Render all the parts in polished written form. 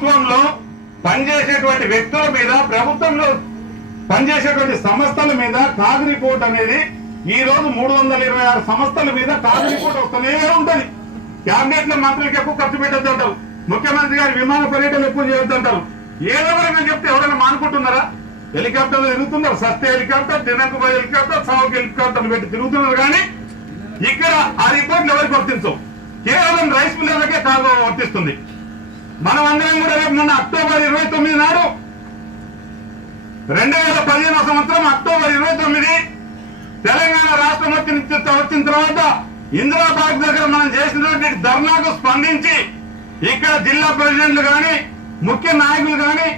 ప్రభుత్వంలో పనిచేసేటువంటి వ్యక్తుల మీద, ప్రభుత్వంలో పనిచేసేటువంటి సంస్థల మీద కాగ్ రిపోర్ట్ అనేది ఈ రోజు 326 సంస్థల మీద కాగ్ రిపోర్ట్ వస్తూనే ఉంటది. క్యాబినెట్ లో మంత్రులకు ఎక్కువ ఖర్చు పెట్టద్దు అంటారు, ముఖ్యమంత్రి గారి విమాన పర్యటనలు ఎక్కువ చేయొద్దు అంటారు. ఏదో మేము చెప్తే ఎవరైనా మానుకుంటున్నారా? హెలికాప్టర్లు తిరుగుతున్నారు, సస్తే హెలికాప్టర్, దినకు హెలికాప్టర్, సావుకి హెలికాప్టర్లు పెట్టి తిరుగుతున్నారు. కానీ ఇక్కడ ఆ రిపోర్ట్లు ఎవరికి వర్తించవు, కేవలం రైస్ మిల్లర్లకే కాదు వర్తిస్తుంది. మనం అందరం కూడా రేపు మొన్న అక్టోబర్ 29 నాడు 2015 సంవత్సరం అక్టోబర్ 29 తెలంగాణ రాష్ట్రం వచ్చిన తర్వాత ఇందిరా పార్క్ దగ్గర మనం చేసినటువంటి ధర్నాకు స్పందించి ఇక్కడ జిల్లా ప్రెసిడెంట్లు గాని, ముఖ్య నాయకులు గాని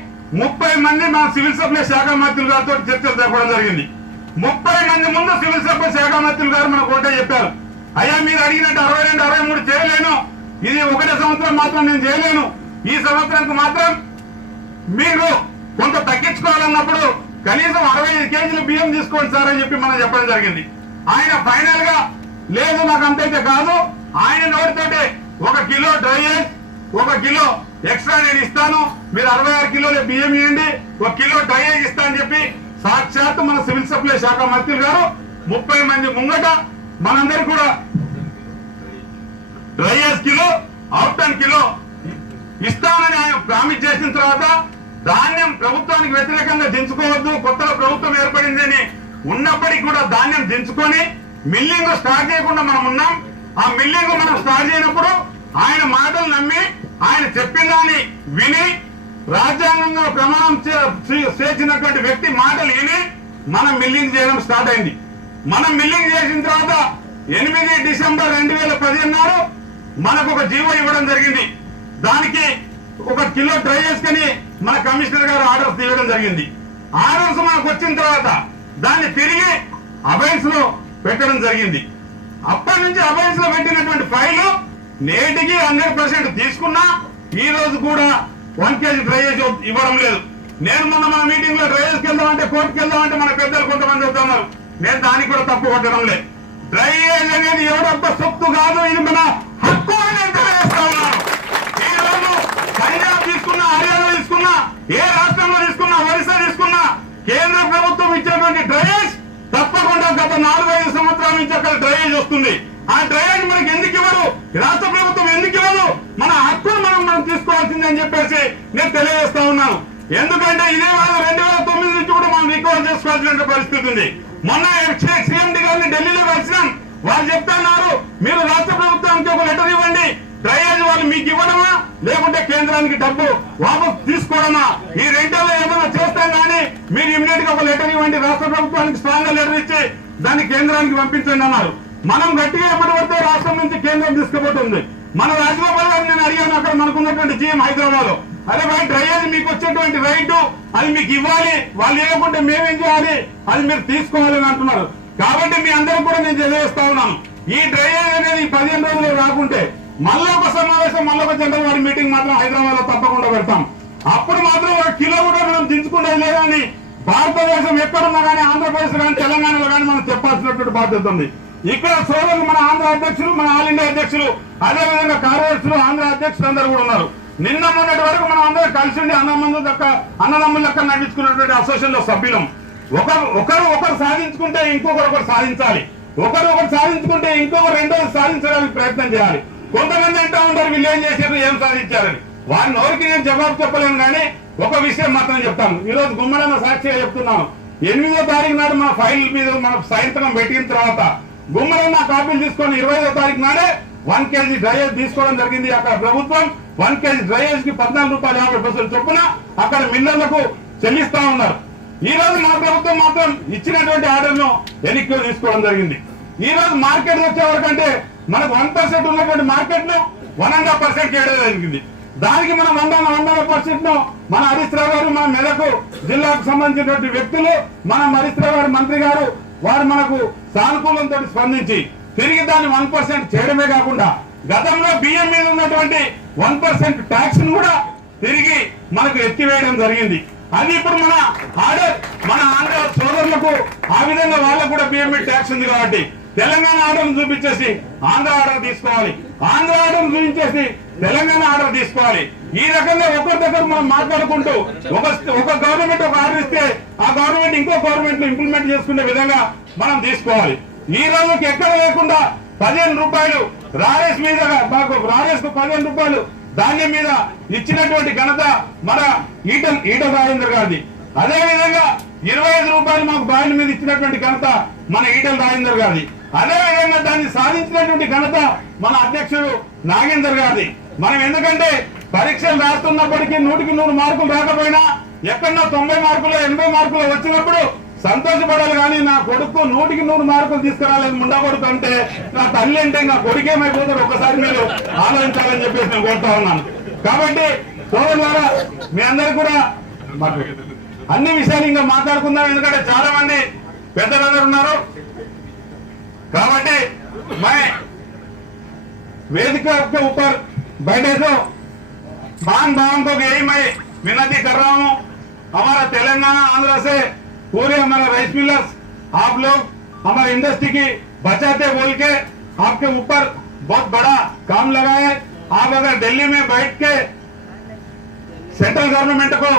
30 మంది మన సివిల్ సప్లై శాఖ మంత్రులు గారితో చర్చలు జరపడం జరిగింది. 30 మంది ముందు సివిల్ సప్లై శాఖ మంత్రులు గారు మనకు ఒకటే చెప్పారు, అయ్యా మీరు అడిగినట్టు 62, 63 చేయలేను, ఇది ఒకటే సంవత్సరం మాత్రం నేను చేయలేను, ఈ సంవత్సరానికి మాత్రం మీరు కొంత తగ్గించుకోవాలన్నప్పుడు కనీసం 65 కేజీలు బియ్యం తీసుకోండి సార్ అని చెప్పి మనం చెప్పడం జరిగింది. ఆయన ఫైనల్ గా లేదు నాకు అంతైతే కాదు, ఆయన నోటితోటే 1 కిలో డ్రైయేజ్ 1 కిలో ఎక్స్ట్రా నేను ఇస్తాను, మీరు 66 కిలోల బియ్యం ఇవ్వండి, 1 కిలో డ్రైయేజ్ ఇస్తా అని చెప్పి సాక్షాత్ మన సివిల్ సప్లై శాఖ మంత్రులు గారు 30 మంది ముంగట మనందరూ కూడా డ్రైయేజ్ కిలో, అవుట్ కిలో ఇస్తానని ఆయన ప్రామిస్ చేసిన తర్వాత ధాన్యం ప్రభుత్వానికి వ్యతిరేకంగా దించుకోవద్దు, కొత్తగా ప్రభుత్వం ఏర్పడింది అని ఉన్నప్పటికీ కూడా ధాన్యం దించుకొని మిల్లింగ్ స్టార్ట్ చేయకుండా మనం ఉన్నాం. ఆ మిల్లింగ్ మనం స్టార్ట్ చేయనప్పుడు ఆయన మాటలు నమ్మి, ఆయన చెప్పిన దాన్ని విని, రాజ్యాంగంగా ప్రమాణం చేసినటువంటి వ్యక్తి మాటలు విని మనం మిల్లింగ్ చేయడం స్టార్ట్ అయింది. మనం మిల్లింగ్ చేసిన తర్వాత 8 డిసెంబర్ 2015 నాడు మనకు ఒక జీవో ఇవ్వడం జరిగింది. దానికి 1 కిలో డ్రై చేసుకుని మన కమిషనర్ గారు ఆర్డర్స్ తీయడం జరిగింది. ఆర్డర్స్ మనకు వచ్చిన తర్వాత దాన్ని తిరిగి అబైన్స్ లో పెట్టడం జరిగింది. అప్పటి నుంచి అబైన్స్ లో పెట్టినటువంటి ఫైలు నేటికి 100% తీసుకున్నా ఈ రోజు కూడా 1 కేజీ డ్రైయేజ్ ఇవ్వడం లేదు. నేను మొన్న మన మీటింగ్ లో డ్రైయేజ్కి వెళ్దామంటే, కోర్టుకి వెళ్దామంటే మన పెద్దలు కొంతమంది వస్తున్నారు, నేను దానికి కూడా తప్పు పట్టడం లేదు. డ్రైయేజ్ అనేది ఎవరొక్క సొత్తు కాదు, ఇది మన హక్కు అని నేను తెలియజేస్తా ఉన్నాను. ఈ రోజు పంజాబ్ తీసుకున్నా, హర్యానా తీసుకున్నా, ఏ రాష్ట్రంలో తీసుకున్నా, ఒరిస్సా తీసుకున్నా, కేంద్ర ప్రభుత్వం ఇచ్చినటువంటి డ్రైయేజ్ తప్పకుండా గత 4-5 సంవత్సరాల నుంచి అక్కడ డ్రైయేజ్ వస్తుంది. ఆ డ్రైయేజ్ మనకి ఎందుకు ఇవ్వరు, రాష్ట్ర ప్రభుత్వం ఎందుకు ఇవ్వదు, మన హక్కును మనం తీసుకోవాల్సిందని చెప్పేసి నేను తెలియజేస్తా ఉన్నాను. ఎందుకంటే ఇదే వాళ్ళు 2009 నుంచి కూడా మనం రికవర్ చేసుకోవాల్సిన పరిస్థితి ఉంది. మొన్న సీఎండి గారిని ఢిల్లీలో కలిసినాం, వాళ్ళు చెప్తున్నారు మీరు రాష్ట్ర ప్రభుత్వానికి ఒక లెటర్ ఇవ్వండి, డ్రైయేజ్ వాళ్ళు మీకు ఇవ్వడమా లేకుంటే కేంద్రానికి డబ్బు వాపసు తీసుకోవడమా, ఈ రెండేళ్ళు ఏమైనా చేస్తాం కానీ మీరు ఇమీడియట్ గా ఒక లెటర్ ఇవ్వండి, రాష్ట్ర ప్రభుత్వానికి స్ట్రాంగ్ గా లెటర్ ఇచ్చి దాన్ని కేంద్రానికి పంపించండి అన్నారు. మనం గట్టిగా ఎప్పటి పడితే రాష్ట్రం నుంచి కేంద్రం తీసుకుపోతుంది. మన రాజగోపాల్ గారు నేను అడిగాను, అక్కడ మనకున్నటువంటి జీఎం హైదరాబాద్ లో, అదే భాయ్ డ్రైయేజ్ మీకు వచ్చేటువంటి రైట్ అది మీకు ఇవ్వాలి, వాళ్ళు ఇవ్వకుంటే మేమేం చేయాలి, అది మీరు తీసుకోవాలని అంటున్నారు. కాబట్టి మీ అందరూ కూడా నేను తెలియజేస్తా ఉన్నాను, ఈ డ్రైయేజ్ అనేది 15 రోజులు రాకుంటే మళ్ళీ ఒక సమావేశం, మళ్ళీ ఒక జనరల్ వారి మీటింగ్ మాత్రం హైదరాబాద్ లో తప్పకుండా పెడతాం. అప్పుడు మాత్రం 1 కిలో కూడా మనం దించుకునేది లేదని భారతదేశం ఎక్కడున్నా కానీ, ఆంధ్రప్రదేశ్ కానీ తెలంగాణలో కానీ మనం చెప్పాల్సినటువంటి బాధ్యత ఉంది. ఇక్కడ సోదరులు మన ఆంధ్ర అధ్యక్షులు, మన ఆల్ ఇండియా అధ్యక్షులు, అదేవిధంగా కార్యదర్శులు, ఆంధ్ర అధ్యక్షులు అందరూ కూడా ఉన్నారు. నిన్న మొన్నటి వరకు మనం అందరూ కలిసి ఉండి అన్నదమ్ముల లెక్క నడిపించుకున్నటువంటి అసోసియేషన్ లో సభ్యులం. ఒకరు సాధించుకుంటే ఇంకొకరు సాధించాలి, ఒకరు సాధించుకుంటే ఇంకొకరు రెండోది సాధించడానికి ప్రయత్నం చేయాలి. కొంతమంది అంటూ ఉంటారు వీళ్ళు ఏం చేశారు, ఏం సాధించారని. వారిని ఎవరికి నేను జవాబు చెప్పలేను, కానీ ఒక విషయం మాత్రం చెప్తాను. ఈ రోజు గుమ్మడన్న సాక్షిగా చెప్తున్నాను, 8వ తారీఖు నాడు మన ఫైల్ మీద మన సాయంత్రం పెట్టిన తర్వాత గుమ్మడన్న కాపీలు తీసుకొని 25వ తారీఖు నాడే 1 కేజీ డ్రైయేజ్ తీసుకోవడం జరిగింది. అక్కడ ప్రభుత్వం 1 కేజీ డ్రైయేజ్ కి 14 రూపాయలు 50 పైసలు చొప్పున అక్కడ మిల్లర్లకు చెల్లిస్తా ఉన్నారు. ఈ రోజు మా ప్రభుత్వం మాత్రం ఇచ్చినటువంటి ఆర్డర్ ను వెనక్కి తీసుకోవడం జరిగింది. ఈ రోజు మార్కెట్ వచ్చే వరకంటే మనకు 1% ఉన్నటువంటి మార్కెట్ ను 1.5% చేయడం జరిగింది. దానికి మనం 1.5% ను మన హరీష్ రావు గారు, మన మెదక్ జిల్లాకు సంబంధించినటువంటి వ్యక్తులు, మన హరీష్ రావు గారు మంత్రి గారు, వారు మనకు సానుకూలంతో స్పందించి తిరిగి దాన్ని 1% చేయడమే కాకుండా గతంలో బియ్యం మీద ఉన్నటువంటి 1% ట్యాక్స్ కూడా తిరిగి మనకు ఎత్తివేయడం జరిగింది. అది ఇప్పుడు మన ఆర్డర్, మన ఆంధ్ర సోదరులకు ఆ విధంగా వాళ్ళకు కూడా బియ్యం మీద ట్యాక్స్ ఉంది కాబట్టి తెలంగాణ ఆర్డర్ చూపించేసి ఆంధ్ర ఆర్డర్ తీసుకోవాలి, ఆంధ్ర ఆర్డర్ చూపించేసి తెలంగాణ ఆర్డర్ తీసుకోవాలి. ఈ రకంగా ఒకరి దగ్గర మనం మాట్లాడుకుంటూ ఒక గవర్నమెంట్ ఒక ఆర్డర్ ఇస్తే ఆ గవర్నమెంట్ ఇంకో గవర్నమెంట్ ఇంప్లిమెంట్ చేసుకునే విధంగా మనం తీసుకోవాలి. ఈ రోజుకి ఎక్కడ లేకుండా 15 రూపాయలు రారేస్ మీద మాకు రారేస్ కు 15 రూపాయలు ధాన్యం మీద ఇచ్చినటువంటి ఘనత మన ఈటల రాజేందర్ గారిది. అదే విధంగా 25 రూపాయలు మాకు బాయిల మీద ఇచ్చినటువంటి ఘనత మన ఈటల రాజేందర్ గారిది. అదే విధంగా దాన్ని సాధించినటువంటి ఘనత మన అధ్యక్షుడు నాగేందర్ గారిది. మనం ఎందుకంటే పరీక్షలు రాస్తున్నప్పటికీ 100కి 100 మార్కులు రాకపోయినా ఎక్కడన్నా 90 మార్కులు 80 మార్కులు వచ్చినప్పుడు సంతోషపడాలి. కానీ నా కొడుకు 100కి 100 మార్కులు తీసుకురాలేదు ముండా కొడుకు అంటే నా తల్లి అంటే నా కొడుకేమైపోతాడు ఒక్కసారి మీరు ఆలోచించాలని చెప్పేసి నేను కోరుతా ఉన్నాను. కాబట్టి సోదరులారా మీ అందరు కూడా అన్ని విషయాలు ఇంకా మాట్లాడుకుందాం. ఎందుకంటే చాలా మంది పెద్దలందరూ ఉన్నారు. కాబట్టి मैं वेदिका के ऊपर बैठे तो बान भावों को यही मैं विनती कर रहा हूँ. हमारा तेलंगाना आंध्र से पूरे हमारे राइस मिलर्स आप लोग हमारी इंडस्ट्री की बचाते बोल के आपके ऊपर बहुत बड़ा काम लगा है. आप अगर दिल्ली में बैठ के सेंट्रल गवर्नमेंट को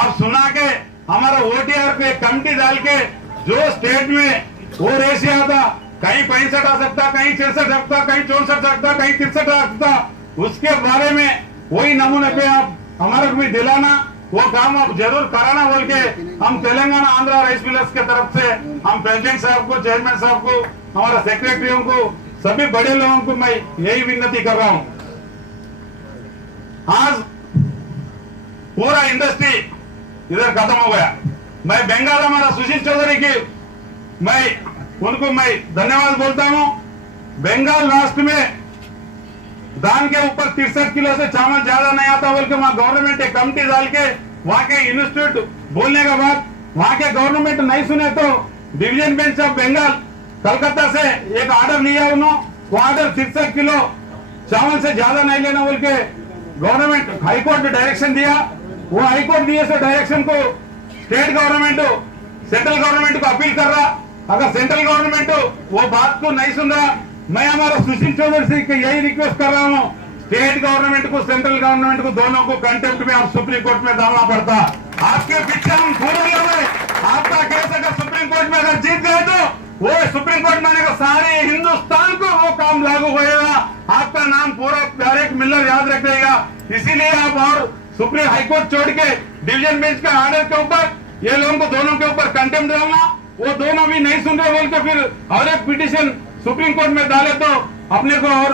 आप सुना के हमारा OTR पे कमिटी डाल के जो स्टेट में वो रेशिया था कहीं 65 आ सकता, कहीं 66 सकता, कहीं 64 सकता, कहीं 63 आ सकता, उसके बारे में वही नमूने पे आप हमारे को भी दिलाना, वो काम आप जरूर कराना बोल के हम तेलंगाना आंध्र राइस मिलर्स के तरफ से हम प्रेसिडेंट साहब को, चेयरमैन साहब को, हमारा सेक्रेटरियों को, सभी बड़े लोगों को मैं यही विनती कर रहा हूँ. आज पूरा इंडस्ट्री इधर खत्म हो गया. मैं बंगाल हमारा सुशील चौधरी की मैं उनको मैं धन्यवाद बोलता हूं. बंगाल राष्ट्र में धान के ऊपर 63 किलो से चावल ज्यादा नहीं आता बोल के वहां गवर्नमेंट एक कमिटी डाल के वहां के इंस्टीट्यूट बोलने के बाद वहां के गवर्नमेंट नहीं सुने तो division bench of Bengal Calcutta से एक ऑर्डर लिया उन्होंने. वो ऑर्डर 63 किलो चावल से ज्यादा नहीं लेना बोल के गवर्नमेंट हाईकोर्ट ने डायरेक्शन दिया. वो हाईकोर्ट दिए से डायरेक्शन को स्टेट गवर्नमेंट सेंट्रल गवर्नमेंट को अपील कर रहा. अगर सेंट्रल गवर्नमेंट वो बात को नहीं सुन रहा, मैं हमारा सुशील चौधरी से यही रिक्वेस्ट कर रहा हूँ. स्टेट गवर्नमेंट को सेंट्रल गवर्नमेंट को दोनों को कंटेम्प्ट में आप सुप्रीम कोर्ट में डालना पड़ता. आपके पीछे हम पूरे लगे. आपका केस अगर सुप्रीम कोर्ट में अगर जीत गए तो वो सुप्रीम कोर्ट माने का सारे हिंदुस्तान को वो काम लागू होगा. आपका नाम पूरा डायरेक्ट मिलर याद रखेगा. इसीलिए आप और सुप्रीम हाईकोर्ट छोड़ के डिवीजन बेंच के ऑर्डर के ऊपर ये लोगों को दोनों के ऊपर कंटेम्प्ट डालना. वो दोनों भी नहीं सुन रहे बोल के फिर और एक पिटीशन सुप्रीम कोर्ट में डाले तो अपने को और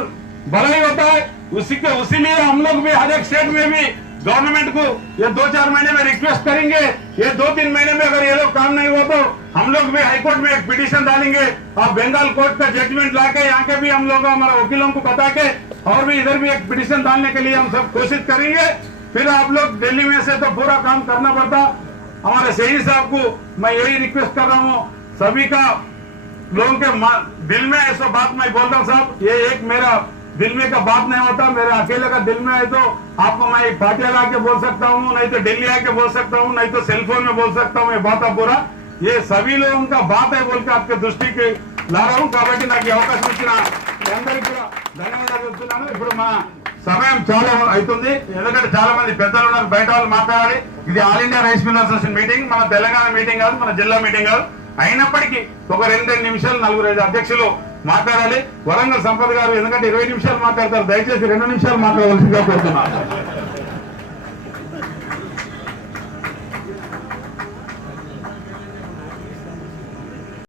भलाई होता है. उसीलिए हम लोग भी हर एक स्टेट में भी गवर्नमेंट को ये 2-4 महीने में रिक्वेस्ट करेंगे. ये 2-3 महीने में अगर ये लोग काम नहीं हुआ तो हम लोग भी हाईकोर्ट में एक पिटीशन डालेंगे. और बंगाल कोर्ट का जजमेंट लाके यहाँ के भी हम लोग हमारे वकीलों को बता के और भी इधर भी एक पिटीशन डालने के लिए हम सब कोशिश करेंगे. फिर आप लोग दिल्ली में से तो पूरा काम करना पड़ता. हमारे सैनी साहब को मैं यही रिक्वेस्ट कर रहा हूँ. सभी का लोगों के दिल में ऐसा बात मैं बोलता हूँ साहब. ये एक मेरा दिल में का बात नहीं होता. मेरे अकेले का दिल में है तो आपको मैं पाटियाला आके बोल सकता हूँ, नहीं तो दिल्ली आके बोल सकता हूँ, नहीं तो सेलफोन में बोल सकता हूँ. ये बात आप पूरा ये सभी लोगों का बात है बोल के आपके दृष्टि के ला रहा हूँ. కాబట్టి నాకు అవకాశం ఇచ్చిన అందరికీ కూడా ధన్యవాదాలు చెప్తున్నాను. ఇప్పుడు మా సమయం చాలా అవుతుంది. ఎందుకంటే చాలా మంది పెద్దలు ఉన్నారు, బయట వాళ్ళు మాట్లాడాలి. ఇది all India rice mill association meeting, మన తెలంగాణ మీటింగ్ కాదు, మన జిల్లా మీటింగ్ కాదు. అయినప్పటికీ ఒక 2 నిమిషాలు 4-5 అధ్యక్షులు మాట్లాడాలి. వరంగల్ సంపత్ గారు ఎందుకంటే 20 నిమిషాలు మాట్లాడతారు, దయచేసి 2 నిమిషాలు మాట్లాడవలసిందిగా కోరుతున్నాను.